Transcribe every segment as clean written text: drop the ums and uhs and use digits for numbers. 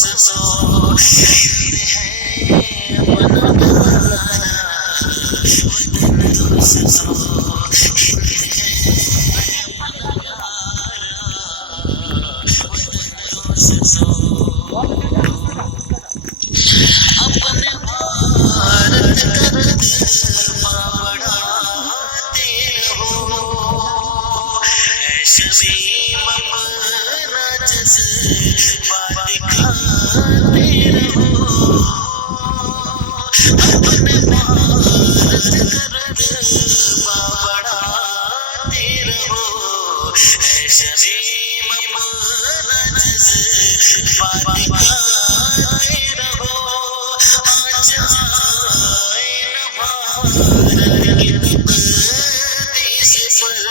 दोस्तों हिंद है अपना प्यारा वतन दोस्तों हिंद है अपना प्यारा वतन दोस्तों अपने भारत का रुतबा बढ़ाते रहो शमीम अपना जज्बा दिखाते रहो अपने भारत का रुतबा बढ़ाते रहो शमीम अपना जज्बा दिखाते रहो आज आए न भारत के तकदीस पर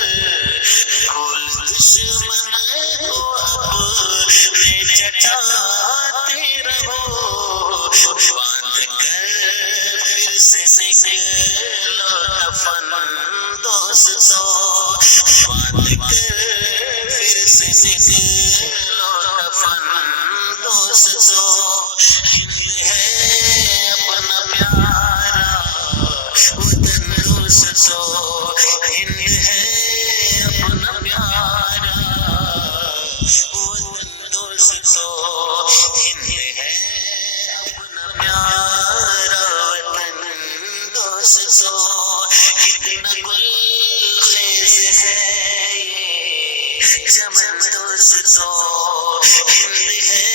कुल दुश्मन को अपने चटाते रहो बांध कर फिर से निकलो दफन दोस्तों बांध कर फिर से निकलो दफन दोस्तों हिंद है अपना प्यारा वतन दोस्तों हिंद है अपना प्यारा वतन दोस्तों हिंद है अपना प्यारा वतन दोस्तों कितना गुलखेज है ये चमन दोस्तों हिंद है